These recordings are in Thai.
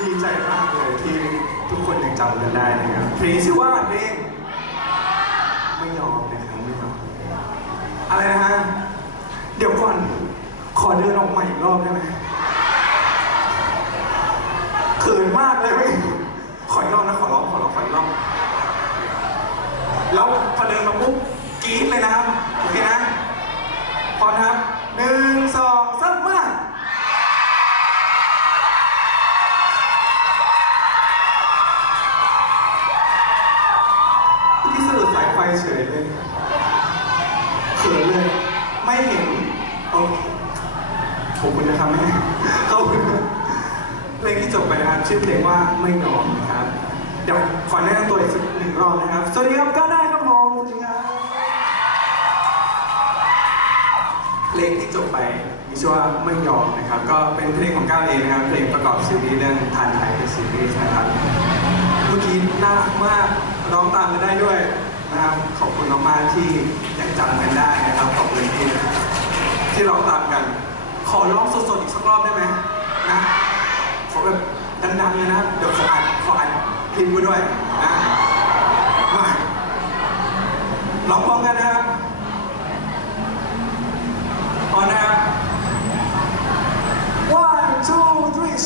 ดีใจมากเลยที่ทุกคนยังจำกันได้นะครับเพลงชื่อว่าเพลงไม่ยอมนะครับไม่ยอมอะไรนะฮะเดี๋ยวก่อนขอเดินออกใหม่อีกรอบได้ไหมเขินมากเลยเว้ยขออีกรอบนะขอร้องขอร้องขออีกรอบแล้วพอเดินมาปุ๊บกรี๊ดเลยนะครับโอเคนะพร้อมนะครับหนึ่งสองสามมา ที่สะดุดสาย ไฟเฉยเลยเขินเลย ไม่เห็นโอ้ขอบคุณนะครับแม่ขอบคุณเพลงที่จบไปนะครับชื่อเพลงว่าไม่ยอมนะครับ เดี๋ยวขอแนะนำตัวอีกสักหนึ่งรอบนะครับ สวัสดีครับก็ได้ครับผมสวัสดีครับเพลงที่จบไปมีชื่อว่าไม่ยอมนะครับ ก็เป็นเพลงของก้าวเองนะครับ เพลงประกอบซีรีส์เรื่องทานไทยเป็นซีรีส์นะครับ เมื่อกี้น่ารักมากร้องตามกันได้ด้วย นะครับขอบคุณมากๆที่ยังจำกันได้นะครับขอบคุณที่ที่เร้องตามกัน ขอร้องสดๆอีกสักรอบได้ไหมนะขอแบบดังๆเลยนะเดี๋ยวขออัดขออัดคลิปไว้ด้วยนะมาร้องพร้อมกันนะครับพร้อมนะครับ one two three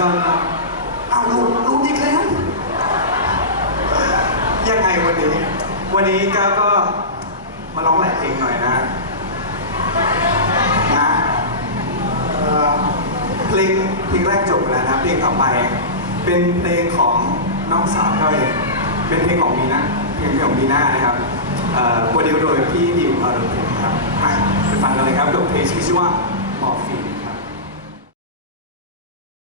สุดยอดมาเอาหลุดหลุดอีกแล้วยังไงวันนี้ วันนี้ก้าวก็มาร้องหลายเพลงหน่อยนะนะเอ่อเพลงเพลงแรกจบไปแล้วนะเพลงต่อไป เป็นเพลงของน้องสาวเขาเองเป็นเพลงของมีนะเพลงของมีนานะครับเอ่อโปรดิวโดยพี่ดิวอารมณ์ครับอะไปฟังกันเลยครับกับเพลงที่ชื่อว่า มอร์ฟีน